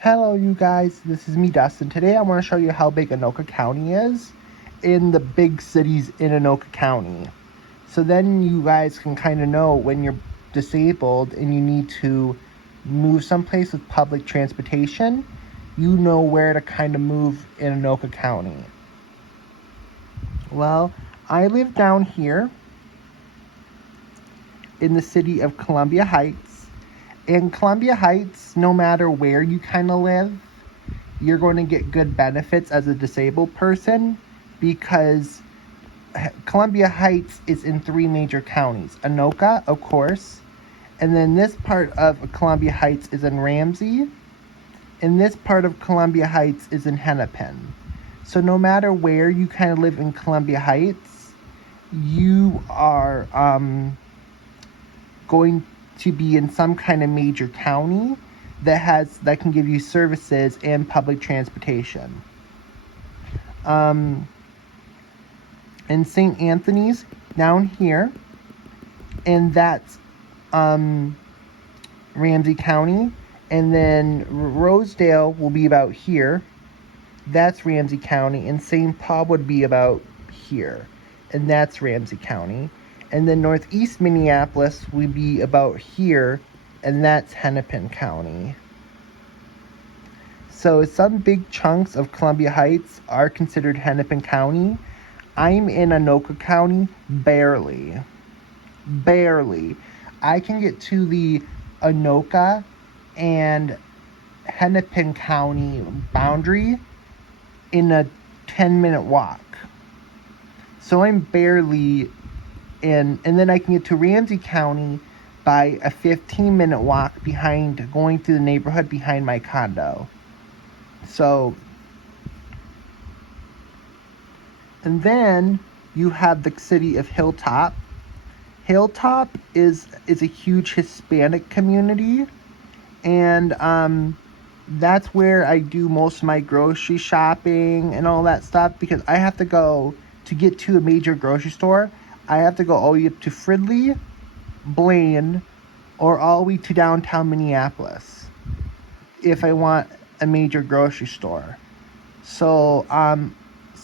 Hello you guys, this is me Dustin. Today I want to show you how big Anoka County is in the big cities in Anoka County. So then you guys can kind of know when you're disabled and you need to move someplace with public transportation, you know where to kind of move in Anoka County. Well, I live down here in the city of Columbia Heights. In Columbia Heights, no matter where you kind of live, you're going to get good benefits as a disabled person because Columbia Heights is in 3 major counties. Anoka, of course, and then this part of Columbia Heights is in Ramsey, and this part of Columbia Heights is in Hennepin. So no matter where you kind of live in Columbia Heights, you are going to be in some kind of major county that can give you services and public transportation. In St. Anthony's down here, and that's Ramsey County, and then Rosedale will be about here. That's Ramsey County, and St. Paul would be about here, and that's Ramsey County. And then northeast Minneapolis would be about here, and that's Hennepin County. So some big chunks of Columbia Heights are considered Hennepin County. I'm in Anoka County, barely. I can get to the Anoka and Hennepin County boundary in a 10-minute walk. So I'm barely in, and then I can get to Ramsey County by a 15-minute walk going through the neighborhood behind my condo. So, and then you have the city of Hilltop. Hilltop is a huge Hispanic community, and that's where I do most of my grocery shopping and all that stuff, because I have to go to get to a major grocery store. I have to go all the way up to Fridley, Blaine, or all the way to downtown Minneapolis if I want a major grocery store. So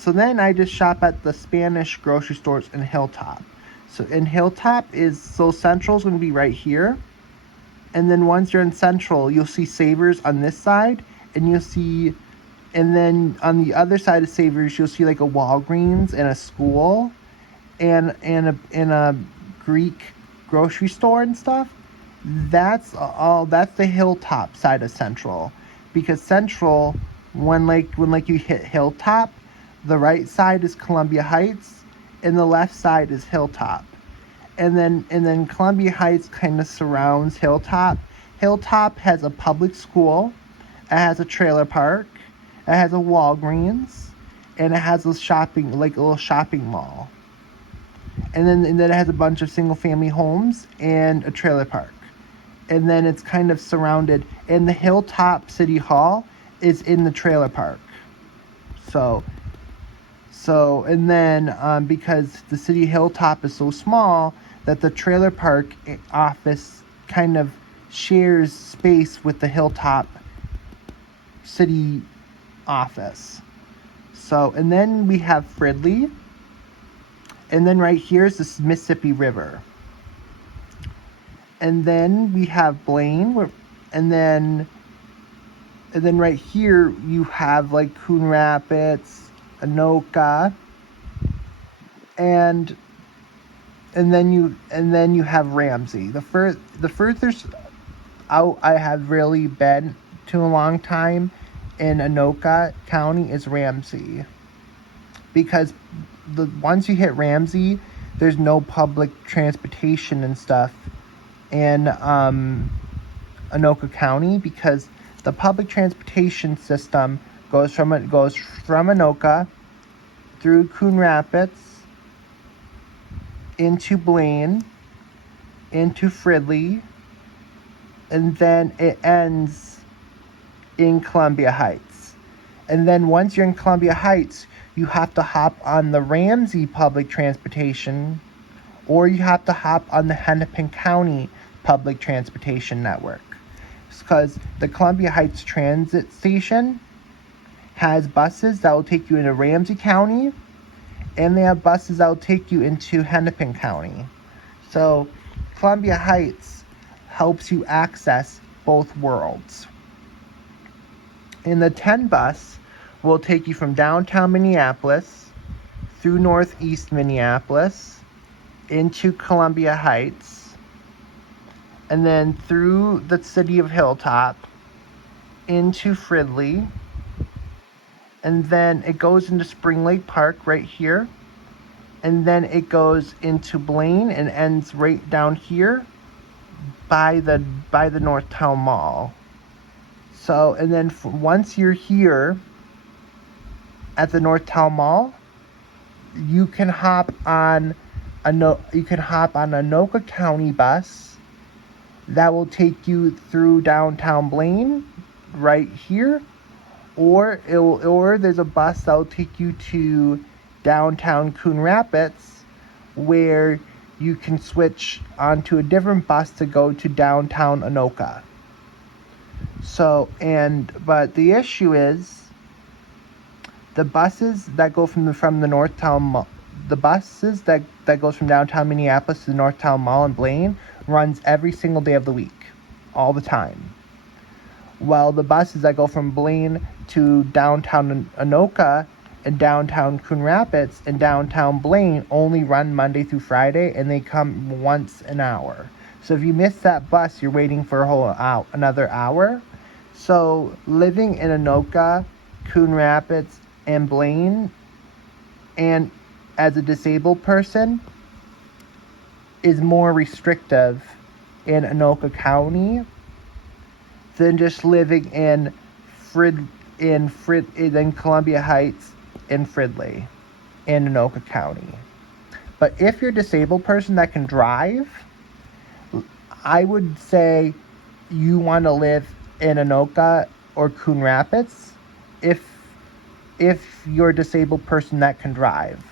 then I just shop at the Spanish grocery stores in Hilltop. So in Hilltop Central's going to be right here. And then once you're in Central, you'll see Savers on this side, and then on the other side of Savers, you'll see like a Walgreens and a school and a Greek grocery store and stuff. That's the Hilltop side of Central. Because Central, when you hit Hilltop, the right side is Columbia Heights and the left side is Hilltop. And then Columbia Heights kind of surrounds Hilltop. Hilltop has a public school, it has a trailer park, it has a Walgreens, and it has a little shopping mall. And then it has a bunch of single family homes and a trailer park. And then it's kind of surrounded, and the Hilltop City Hall is in the trailer park. So and then because the city Hilltop is so small that the trailer park office kind of shares space with the Hilltop city office. So, and then we have Fridley, and then right here is the Mississippi River. And then we have Blaine, and then right here you have like Coon Rapids, Anoka, and then you have Ramsey. The furthest out I have really been to a long time in Anoka County is Ramsey, because once you hit Ramsey, there's no public transportation and stuff in Anoka County, because the public transportation system goes from Anoka through Coon Rapids into Blaine, into Fridley, and then it ends in Columbia Heights. And then once you're in Columbia Heights, you have to hop on the Ramsey public transportation, or you have to hop on the Hennepin County public transportation network. because the Columbia Heights Transit Station has buses that will take you into Ramsey County, and they have buses that will take you into Hennepin County. So Columbia Heights helps you access both worlds. And the 10 bus will take you from downtown Minneapolis through northeast Minneapolis into Columbia Heights, and then through the city of Hilltop into Fridley, and then it goes into Spring Lake Park right here, and then it goes into Blaine and ends right down here by the Northtown Mall. So, and then once you're here at the Northtown Mall, you can hop on Anoka County bus that will take you through downtown Blaine right here, or there's a bus that will take you to downtown Coon Rapids, where you can switch onto a different bus to go to downtown Anoka. So, but the issue is the buses that go from the Northtown Mall, the buses that goes from downtown Minneapolis to the Northtown Mall in Blaine runs every single day of the week, all the time. While the buses that go from Blaine to downtown Anoka and downtown Coon Rapids and downtown Blaine only run Monday through Friday, and they come once an hour. So if you miss that bus, you're waiting for another hour. So living in Anoka, Coon Rapids, and Blaine, and as a disabled person, is more restrictive in Anoka County than just living in Columbia Heights and Fridley in Anoka County. But if you're a disabled person that can drive, I would say you want to live in Anoka or Coon Rapids if you're a disabled person that can drive.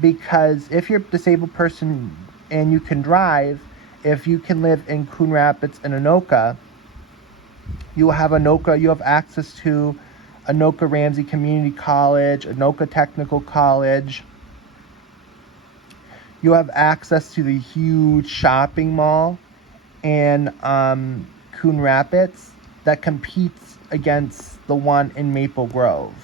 Because if you're a disabled person and you can drive, if you can live in Coon Rapids and Anoka, you have access to Anoka Ramsey Community College, Anoka Technical College. You have access to the huge shopping mall in Coon Rapids that competes against the one in Maple Grove.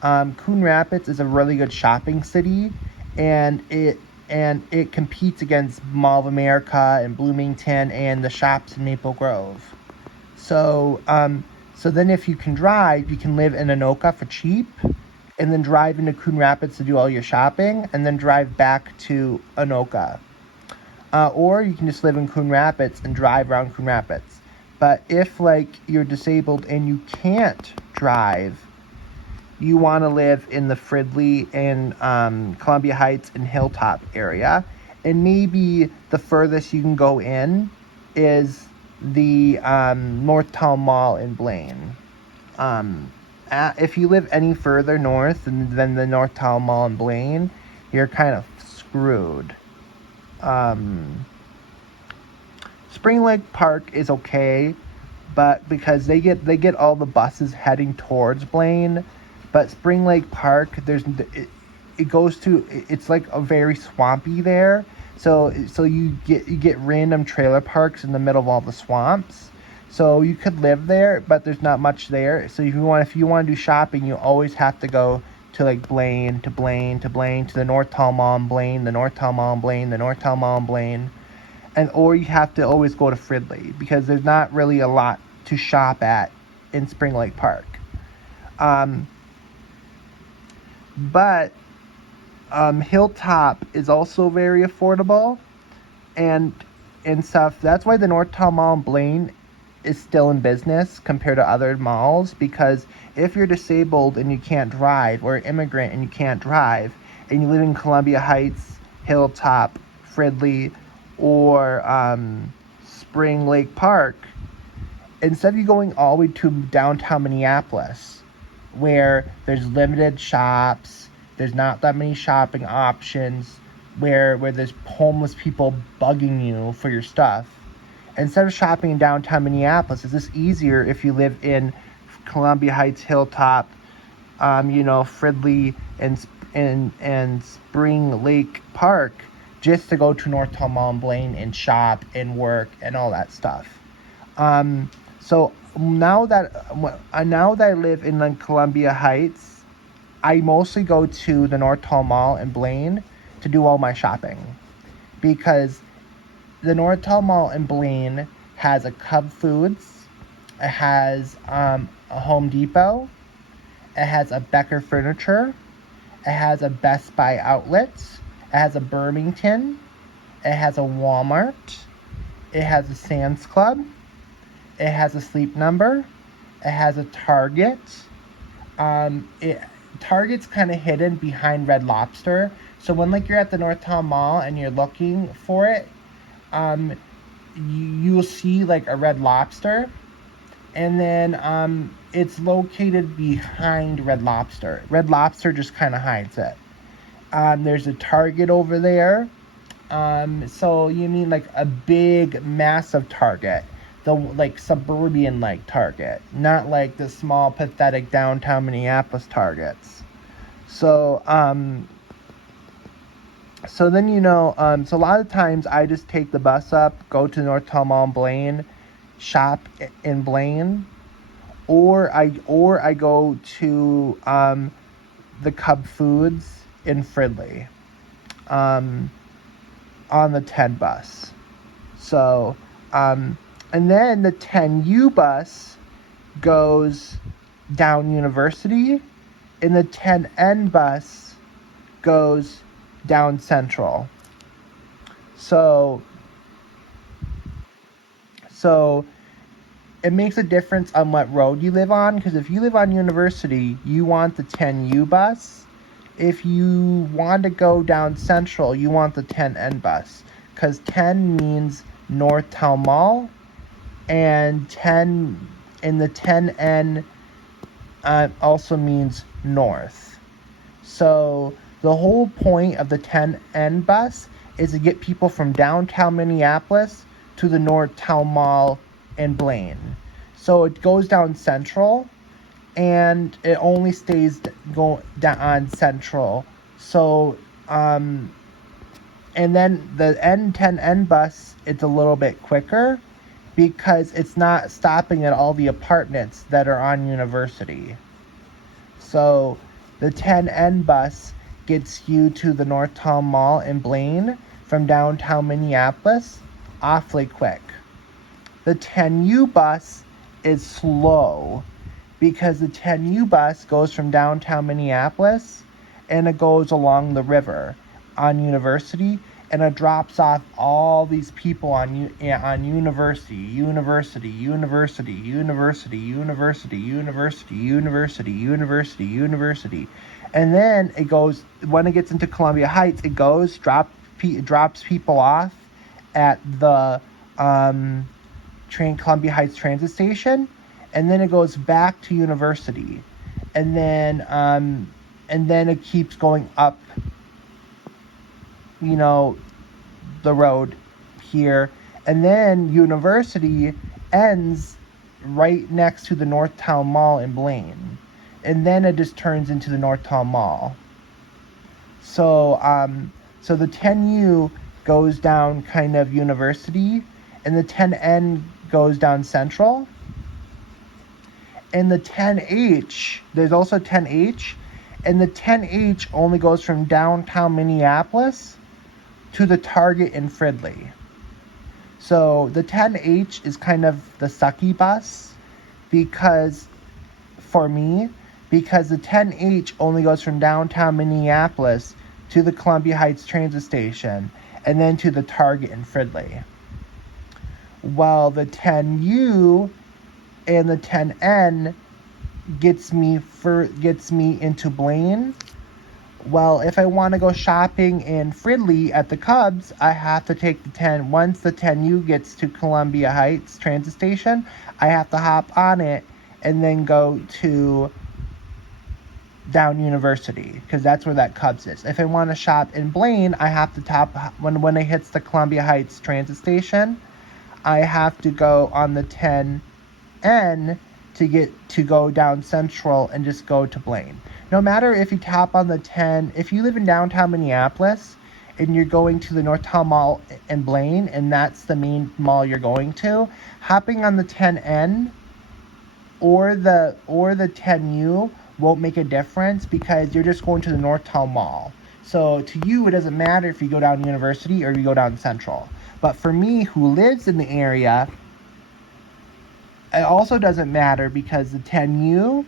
Coon Rapids is a really good shopping city, and it competes against Mall of America and Bloomington and the shops in Maple Grove. So then if you can drive, you can live in Anoka for cheap, and then drive into Coon Rapids to do all your shopping, and then drive back to Anoka. Or you can just live in Coon Rapids and drive around Coon Rapids. But if, you're disabled and you can't drive, you want to live in the Fridley and Columbia Heights and Hilltop area. And maybe the furthest you can go in is the Northtown Mall in Blaine. If you live any further north than the Northtown Mall in Blaine, you're kind of screwed. Spring Lake Park is okay, but because they get all the buses heading towards Blaine, but Spring Lake Park, it's like a very swampy there. So you get random trailer parks in the middle of all the swamps. So you could live there, but there's not much there. So if you want to do shopping, you always have to go to Blaine, to the Northtown Mall in Blaine, the Northtown Mall in Blaine, the Northtown Mall in Blaine, or you have to always go to Fridley because there's not really a lot to shop at in Spring Lake Park. But Hilltop is also very affordable and stuff. That's why the Northtown Mall in Blaine is still in business compared to other malls, because if you're disabled and you can't drive, or an immigrant and you can't drive, and you live in Columbia Heights, Hilltop, Fridley, or Spring Lake Park, instead of you going all the way to downtown Minneapolis, where there's limited shops, there's not that many shopping options, where there's homeless people bugging you for your stuff, instead of shopping in downtown Minneapolis, is this easier if you live in Columbia Heights, Hilltop, Fridley, and Spring Lake Park, just to go to Northtown Mall and Blaine and shop and work and all that stuff. So now that I live in Columbia Heights, I mostly go to the Northtown Mall and Blaine to do all my shopping, because the Northtown Mall in Blaine has a Cub Foods, it has a Home Depot, it has a Becker Furniture, it has a Best Buy outlet, it has a Burlington, it has a Walmart, it has a Sam's Club, it has a Sleep Number, it has a Target. Target's kind of hidden behind Red Lobster, so when you're at the Northtown Mall and you're looking for it, you'll see a Red Lobster, and then it's located behind Red Lobster. Red Lobster just kind of hides it. There's a Target over there. So you mean a big, massive Target, the suburban Target, not the small, pathetic downtown Minneapolis Targets. So so then so a lot of times I just take the bus up, go to Northtown Mall in Blaine, shop in Blaine, or I go to the Cub Foods in Fridley on the 10 bus. So and then the 10U bus goes down University, and the 10N bus goes down Central. So it makes a difference on what road you live on, because if you live on University, you want the 10U bus. If you want to go down Central, you want the 10N bus, because 10 means Northtown Mall, and the 10N also means north. So the whole point of the 10N bus is to get people from downtown Minneapolis to the Northtown Mall in Blaine. So it goes down Central, and it only stays down on Central. So and then the N10N bus, it's a little bit quicker, because it's not stopping at all the apartments that are on University. So the 10N bus gets you to the Northtown Mall in Blaine from downtown Minneapolis awfully quick. The 10U bus is slow, because the 10U bus goes from downtown Minneapolis, and it goes along the river on University, and it drops off all these people on University, and then it goes, when it gets into Columbia Heights, it goes drops people off at the Columbia Heights Transit Station, and then it goes back to University, and then it keeps going up the road here, and then University ends right next to the Northtown Mall in Blaine, and then it just turns into the Northtown Mall. So so the 10U goes down kind of University, and the 10N goes down Central, and the 10H, there's also 10H, and the 10H only goes from downtown Minneapolis to the Target in Fridley. So the 10H is kind of the sucky bus, because the 10H only goes from downtown Minneapolis to the Columbia Heights Transit Station, and then to the Target in Fridley. While the 10U and the 10N gets me into Blaine. Well, if I want to go shopping in Fridley at the Cubs, I have to take the 10. Once the 10U gets to Columbia Heights Transit Station, I have to hop on it and then go to down University, because that's where that Cubs is. If I want to shop in Blaine, I have to when it hits the Columbia Heights Transit Station, I have to go on the 10N to go down Central and just go to Blaine. No matter if you tap on the 10, if you live in downtown Minneapolis and you're going to the Northtown Mall in Blaine, and that's the main mall you're going to, hopping on the 10N or the 10U won't make a difference because you're just going to the Northtown Mall. So to you, it doesn't matter if you go down University or you go down Central. But for me, who lives in the area, it also doesn't matter because the 10U,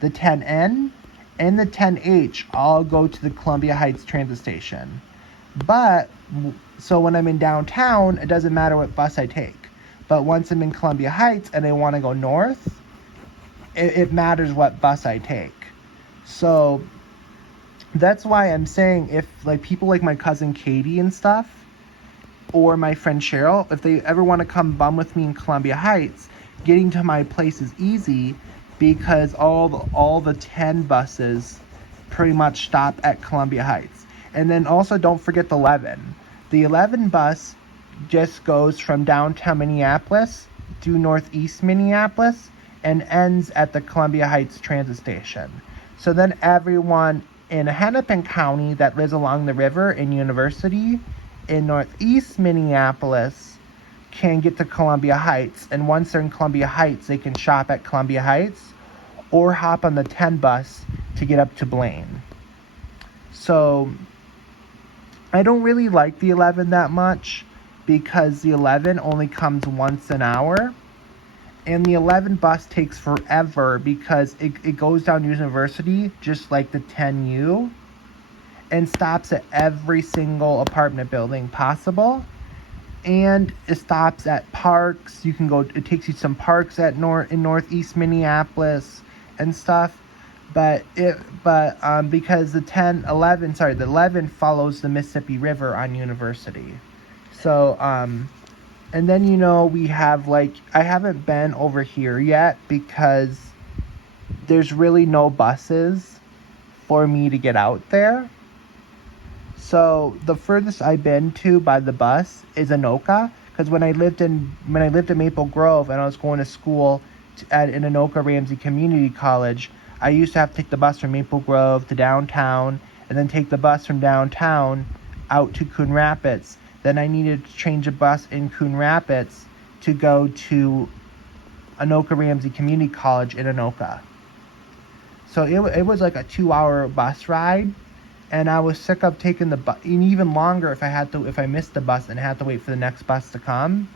the 10N, and the 10H all go to the Columbia Heights transit station. But, so when I'm in downtown, it doesn't matter what bus I take. But once I'm in Columbia Heights and I want to go north, it matters what bus I take. So that's why I'm saying if like people like my cousin Katie and stuff, or my friend Cheryl, if they ever want to come bum with me in Columbia Heights, getting to my place is easy because all the 10 buses pretty much stop at Columbia Heights. And then also don't forget the 11. The 11 bus just goes from downtown Minneapolis through northeast Minneapolis and ends at the Columbia Heights transit station. So then everyone in Hennepin County that lives along the river in University in northeast Minneapolis can get to Columbia Heights, and once they're in Columbia Heights, they can shop at Columbia Heights or hop on the 10 bus to get up to Blaine. So I don't really like the 11 that much because the 11 only comes once an hour, and the 11 bus takes forever because it goes down University just like the 10U and stops at every single apartment building possible. And it stops at parks. You can go. It takes you some parks in northeast Minneapolis and stuff. But because the 11 follows the Mississippi River on University. So and then we have I haven't been over here yet because there's really no buses for me to get out there. So the furthest I've been to by the bus is Anoka, because when I lived in Maple Grove and I was going to school in Anoka Ramsey Community College, I used to have to take the bus from Maple Grove to downtown and then take the bus from downtown out to Coon Rapids. Then I needed to change a bus in Coon Rapids to go to Anoka Ramsey Community College in Anoka. So it was like a 2-hour bus ride. And I was sick of taking the bus, and even longer if I missed the bus and had to wait for the next bus to come.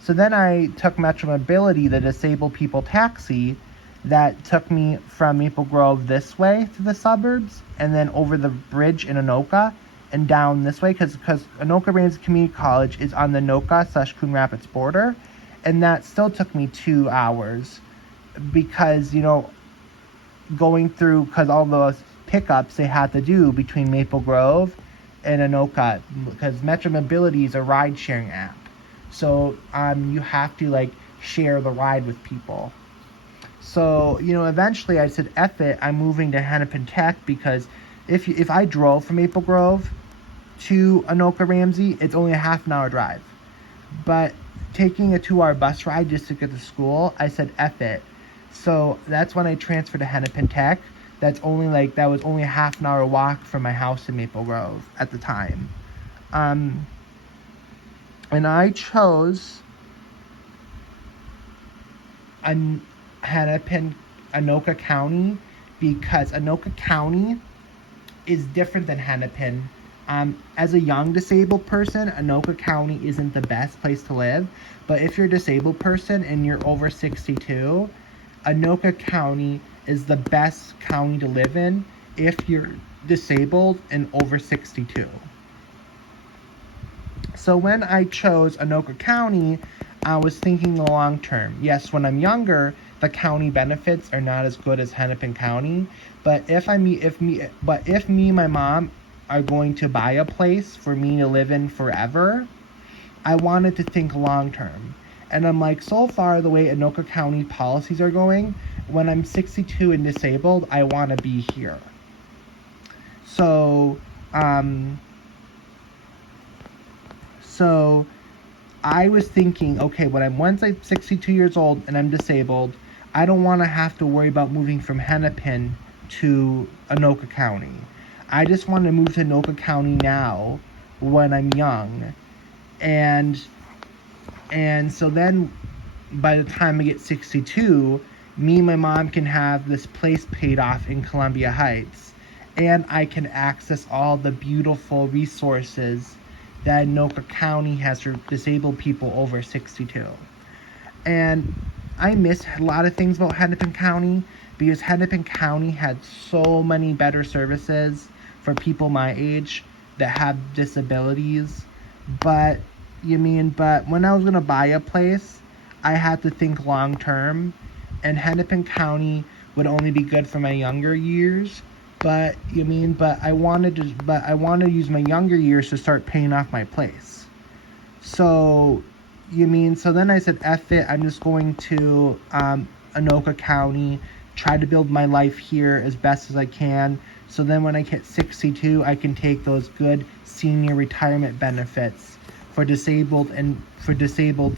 So then I took Metro Mobility, the disabled people taxi, that took me from Maple Grove this way to the suburbs, and then over the bridge in Anoka, and down this way, because Anoka Ramsey Community College is on the Anoka/Coon Rapids border, and that still took me 2 hours, because going through, because all those pickups they had to do between Maple Grove and Anoka, because Metro Mobility is a ride-sharing app. So you have to share the ride with people. So eventually I said, F it, I'm moving to Hennepin Tech, because if I drove from Maple Grove to Anoka Ramsey, it's only a half an hour drive. But taking a 2-hour bus ride just to get to school, I said, F it. So that's when I transferred to Hennepin Tech. That was only a half an hour walk from my house in Maple Grove at the time. And I chose Hennepin, Anoka County, because Anoka County is different than Hennepin. As a young disabled person, Anoka County isn't the best place to live. But if you're a disabled person and you're over 62, Anoka County is the best county to live in if you're disabled and over 62. So when I chose Anoka County, I was thinking the long term. Yes, when I'm younger, the county benefits are not as good as Hennepin County, but if me and my mom are going to buy a place for me to live in forever, I wanted to think long term. And I'm like, so far the way Anoka County policies are going, when I'm 62 and disabled, I want to be here. So I was thinking, okay, once I'm 62 years old and I'm disabled, I don't want to have to worry about moving from Hennepin to Anoka County. I just want to move to Anoka County now when I'm young. And so then by the time I get 62, me and my mom can have this place paid off in Columbia Heights, and I can access all the beautiful resources that Anoka County has for disabled people over 62. And I miss a lot of things about Hennepin County because Hennepin County had so many better services for people my age that have disabilities. But but when I was gonna buy a place, I had to think long term, and Hennepin County would only be good for my younger years. But I wanted to use my younger years to start paying off my place. So, so then I said, F it, I'm just going to Anoka County, try to build my life here as best as I can. So then when I hit 62, I can take those good senior retirement benefits for disabled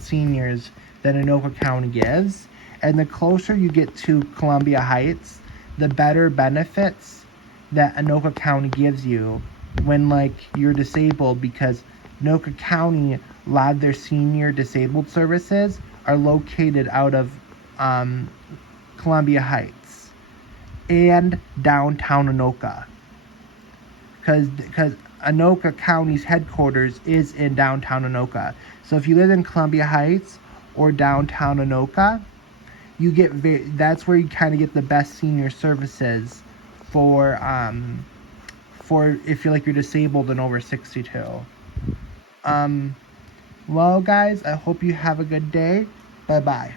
seniors that Anoka County gives. And the closer you get to Columbia Heights, the better benefits that Anoka County gives you when you're disabled, because Anoka County, a lot of their senior disabled services are located out of Columbia Heights and downtown Anoka, because Anoka County's headquarters is in downtown Anoka. So if you live in Columbia Heights or downtown Anoka, that's where you kind of get the best senior services for if you're disabled and over 62. Well, guys, I hope you have a good day. Bye bye.